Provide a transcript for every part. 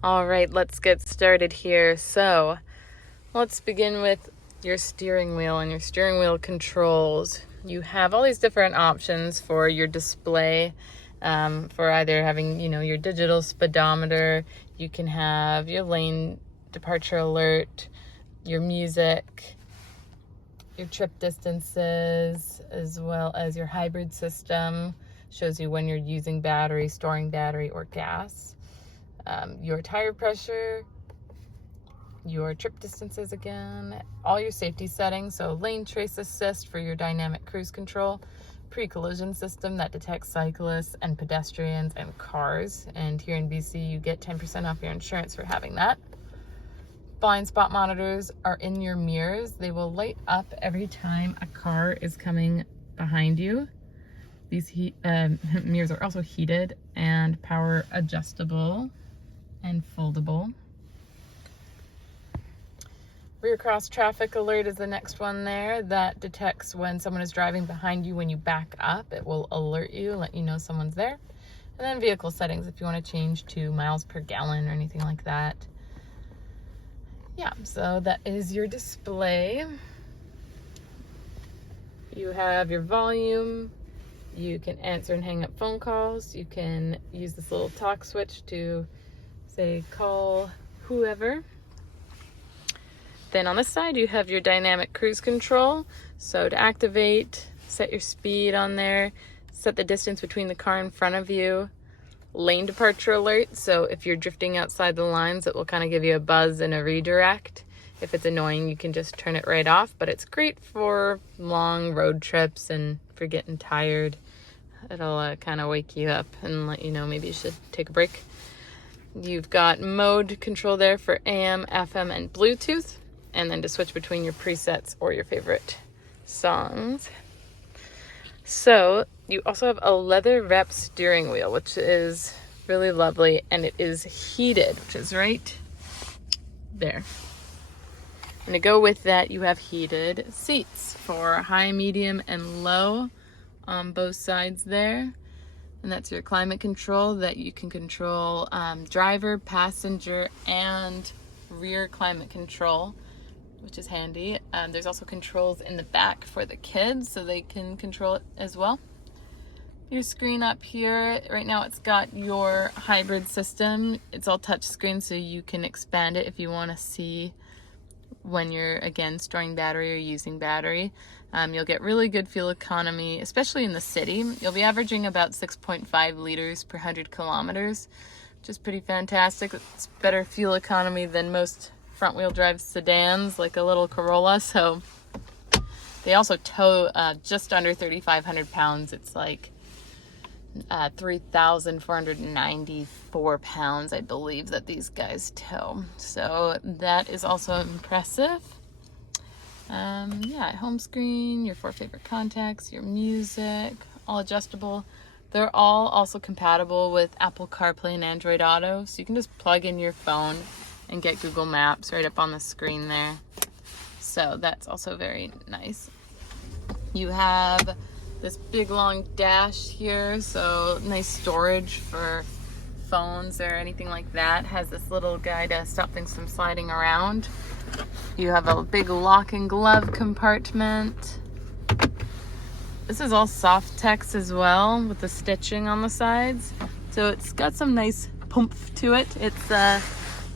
All right, let's get started here. So let's begin with your steering wheel and your steering wheel controls. You have all these different options for your display, for either having, your digital speedometer. You can have your lane departure alert, your music, your trip distances, as well as your hybrid system. Shows you when you're using battery, storing battery, or gas. Your tire pressure, your trip distances again, all your safety settings, so lane trace assist for your dynamic cruise control, pre-collision system that detects cyclists and pedestrians and cars, and here in BC you get 10% off your insurance for having that. Blind spot monitors are in your mirrors. They will light up every time a car is coming behind you. These mirrors are also heated and power adjustable and foldable. Rear cross traffic alert is the next one there. That detects when someone is driving behind you. When you back up, it will alert you, let you know someone's there. And then vehicle settings if you want to change to miles per gallon or anything like that. Yeah, so that is your display. You have your volume. You can answer and hang up phone calls. You can use this little talk switch to say call whoever. Then on this side you have your dynamic cruise control. So to activate, set your speed on there, set the distance between the car in front of you, lane departure alert. So if you're drifting outside the lines, it will kind of give you a buzz and a redirect. If it's annoying, you can just turn it right off, but it's great for long road trips and for getting tired. It'll kind of wake you up and let you know maybe you should take a break. You've got mode control there for AM, FM, and Bluetooth, and then to switch between your presets or your favorite songs. So you also have a leather wrap steering wheel, which is really lovely, and it is heated, which is right there. And to go with that, you have heated seats for high, medium, and low on both sides there. And that's your climate control that you can control driver, passenger, and rear climate control, which is handy. There's also controls in the back for the kids so they can control it as well. Your screen up here, right now it's got your hybrid system. It's all touch screen, so you can expand it if you want to see when you're, again, storing battery or using battery. You'll get really good fuel economy, especially in the city. You'll be averaging about 6.5 liters per 100 kilometers, which is pretty fantastic. It's better fuel economy than most front-wheel drive sedans, like a little Corolla. So they also tow just under 3,500 pounds. It's like 3,494 pounds, I believe, that these guys tow. So that is also impressive. Home screen, your 4 favorite contacts, your music, all adjustable. They're all also compatible with Apple CarPlay and Android Auto, so you can just plug in your phone and get Google Maps right up on the screen there. So that's also very nice. You have this big long dash here, so nice storage for phones or anything like that. Has this little guy to stop things from sliding around. You have a big lock and glove compartment. This is all soft text as well with the stitching on the sides. So it's got some nice poomph to it. It's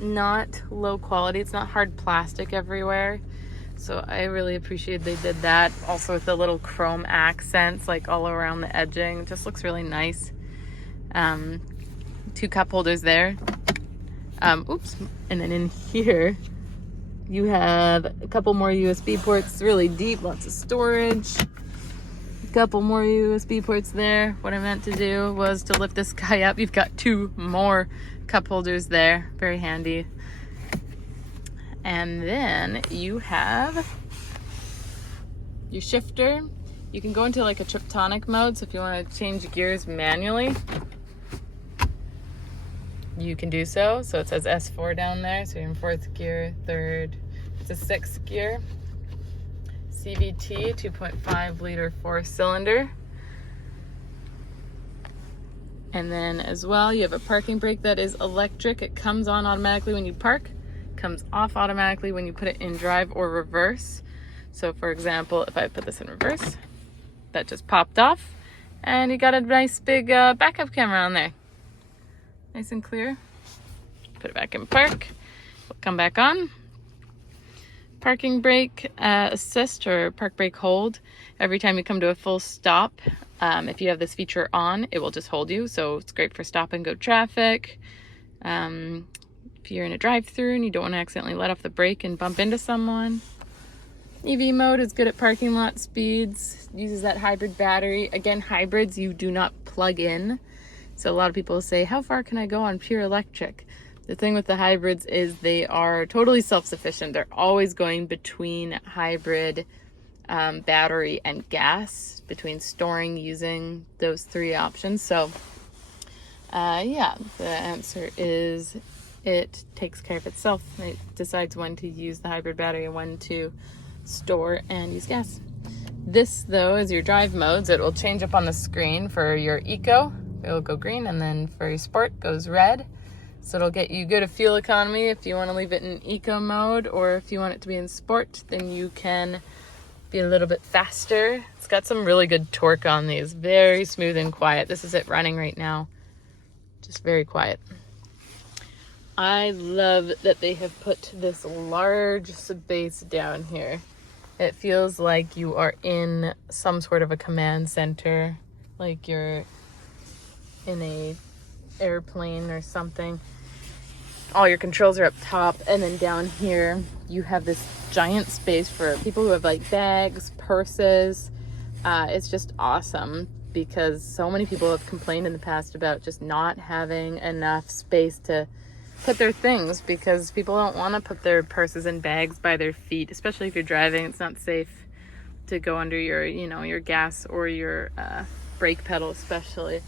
not low quality. It's not hard plastic everywhere. So I really appreciate they did that. Also with the little chrome accents like all around the edging. It just looks really nice. 2 cup holders there. And then in here you have a couple more USB ports. It's really deep, lots of storage. A couple more USB ports there. What I meant to do was to lift this guy up. You've got 2 more cup holders there. Very handy. And then you have your shifter. You can go into like a triptonic mode, so if you want to change gears manually, you can do so. So it says S4 down there, so you're in 4th gear, 3rd, it's a 6th gear. CVT, 2.5 liter 4-cylinder. And then as well, you have a parking brake that is electric. It comes on automatically when you park, comes off automatically when you put it in drive or reverse. So for example, if I put this in reverse, that just popped off, and you got a nice big backup camera on there. Nice and clear. Put it back in park. We'll come back on. Parking brake assist or park brake hold. Every time you come to a full stop, if you have this feature on, it will just hold you. So it's great for stop and go traffic. If you're in a drive-through and you don't want to accidentally let off the brake and bump into someone. EV mode is good at parking lot speeds. Uses that hybrid battery. Again, hybrids you do not plug in. So a lot of people say, how far can I go on pure electric? The thing with the hybrids is they are totally self-sufficient. They're always going between hybrid, battery, and gas, between storing, using those three options. So yeah, the answer is it takes care of itself. It decides when to use the hybrid battery and when to store and use gas. This though is your drive modes. It will change up on the screen. For your eco, it will go green, and then for your sport goes red. So it'll get you good at fuel economy if you want to leave it in eco mode, or if you want it to be in sport, then you can be a little bit faster. It's got some really good torque on these. Very smooth and quiet. This is it running right now. Just very quiet. I love that they have put this large space down here. It feels like you are in some sort of a command center, like you're in a airplane or something. All your controls are up top, and then down here you have this giant space for people who have like bags, purses. It's just awesome because so many people have complained in the past about just not having enough space to put their things, because people don't want to put their purses and bags by their feet, especially if you're driving. It's not safe to go under your, your gas or your brake pedal especially.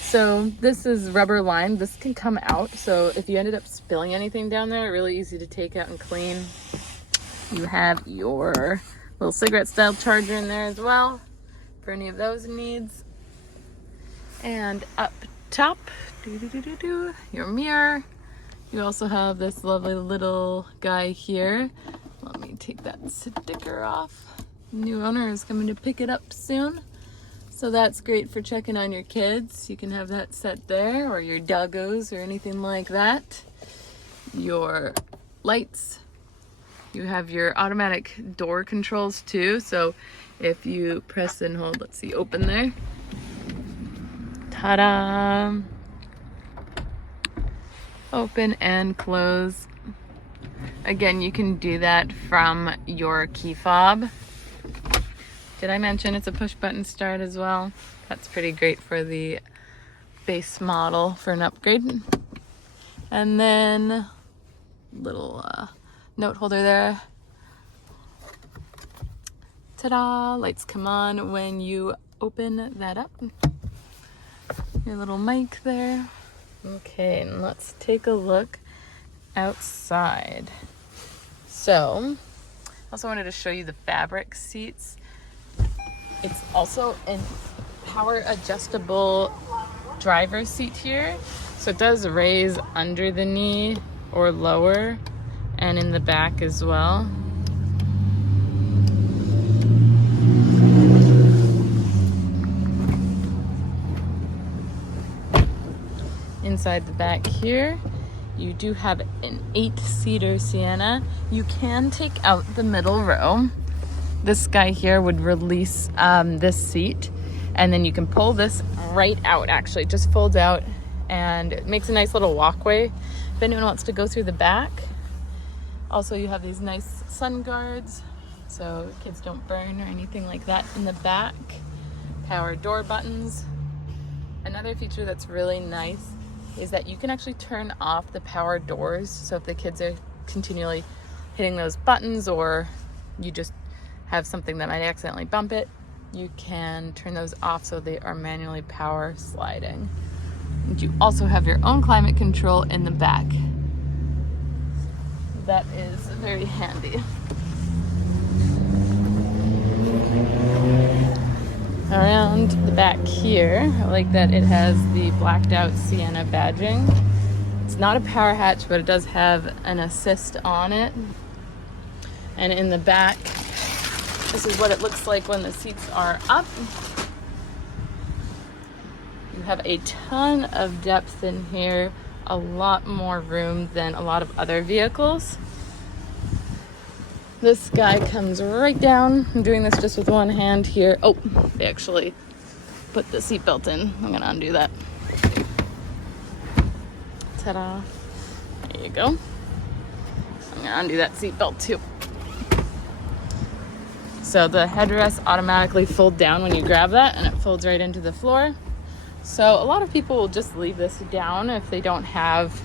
So this is rubber lined. This can come out. So if you ended up spilling anything down there, really easy to take out and clean. You have your little cigarette style charger in there as well for any of those needs. And up top, your mirror. You also have this lovely little guy here. Let me take that sticker off. New owner is coming to pick it up soon. So that's great for checking on your kids. You can have that set there, or your doggos or anything like that. Your lights. You have your automatic door controls too. So if you press and hold, let's see, open there. Ta-da! Open and close. Again, you can do that from your key fob. Did I mention it's a push button start as well? That's pretty great for the base model for an upgrade. And then little note holder there. Ta-da! Lights come on when you open that up. Your little mic there. Okay, and let's take a look outside. So, I also wanted to show you the fabric seats. It's also a power adjustable driver's seat here. So it does raise under the knee or lower, and in the back as well. Inside the back here, you do have an 8-seater Sienna. You can take out the middle row. This guy here would release this seat, and then you can pull this right out. Actually, it just folds out, and it makes a nice little walkway if anyone wants to go through the back. Also, you have these nice sun guards, so kids don't burn or anything like that in the back. Power door buttons. Another feature that's really nice is that you can actually turn off the power doors. So if the kids are continually hitting those buttons, or you just have something that might accidentally bump it, you can turn those off so they are manually power sliding. And you also have your own climate control in the back. That is very handy. Around the back here, I like that it has the blacked out Sienna badging. It's not a power hatch, but it does have an assist on it. And in the back, this is what it looks like when the seats are up. You have a ton of depth in here, a lot more room than a lot of other vehicles. This guy comes right down. I'm doing this just with one hand here. Oh, they actually put the seatbelt in. I'm gonna undo that. Ta-da. There you go. I'm gonna undo that seatbelt too. So the headrests automatically fold down when you grab that, and it folds right into the floor. So a lot of people will just leave this down if they don't have,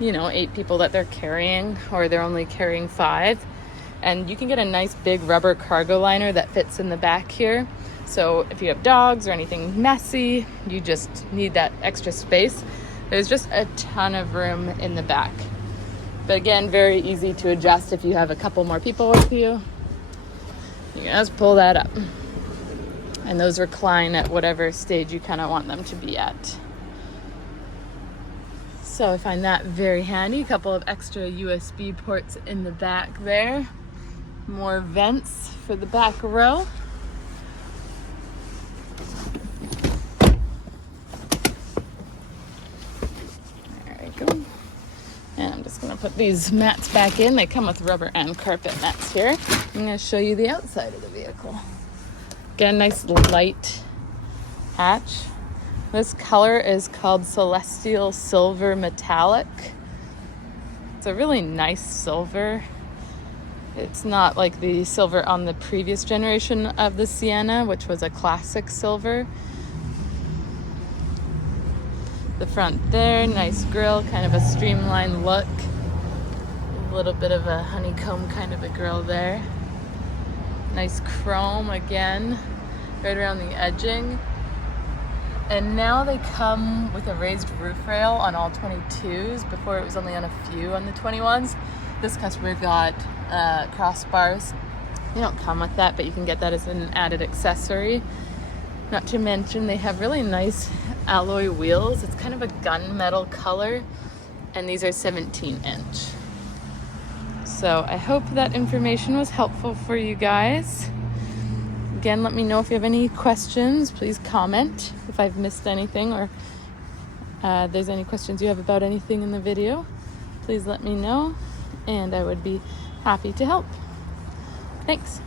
8 people that they're carrying, or they're only carrying 5. And you can get a nice big rubber cargo liner that fits in the back here. So if you have dogs or anything messy, you just need that extra space. There's just a ton of room in the back. But again, very easy to adjust if you have a couple more people with you. You can just pull that up. And those recline at whatever stage you kind of want them to be at. So I find that very handy. A couple of extra USB ports in the back there. More vents for the back row. There we go. And I'm just going to put these mats back in. They come with rubber and carpet mats here. I'm going to show you the outside of the vehicle. Again, nice light hatch. This color is called Celestial Silver Metallic. It's a really nice silver. It's not like the silver on the previous generation of the Sienna, which was a classic silver. The front there, nice grille, kind of a streamlined look. A little bit of a honeycomb kind of a grille there. Nice chrome again, right around the edging. And now they come with a raised roof rail on all 22s. Before it was only on a few on the 21s. This customer got crossbars. They don't come with that, but you can get that as an added accessory. Not to mention they have really nice alloy wheels. It's kind of a gunmetal color, and these are 17-inch. So I hope that information was helpful for you guys. Again, let me know if you have any questions. Please comment if I've missed anything, or there's any questions you have about anything in the video. Please let me know, and I would be happy to help. Thanks.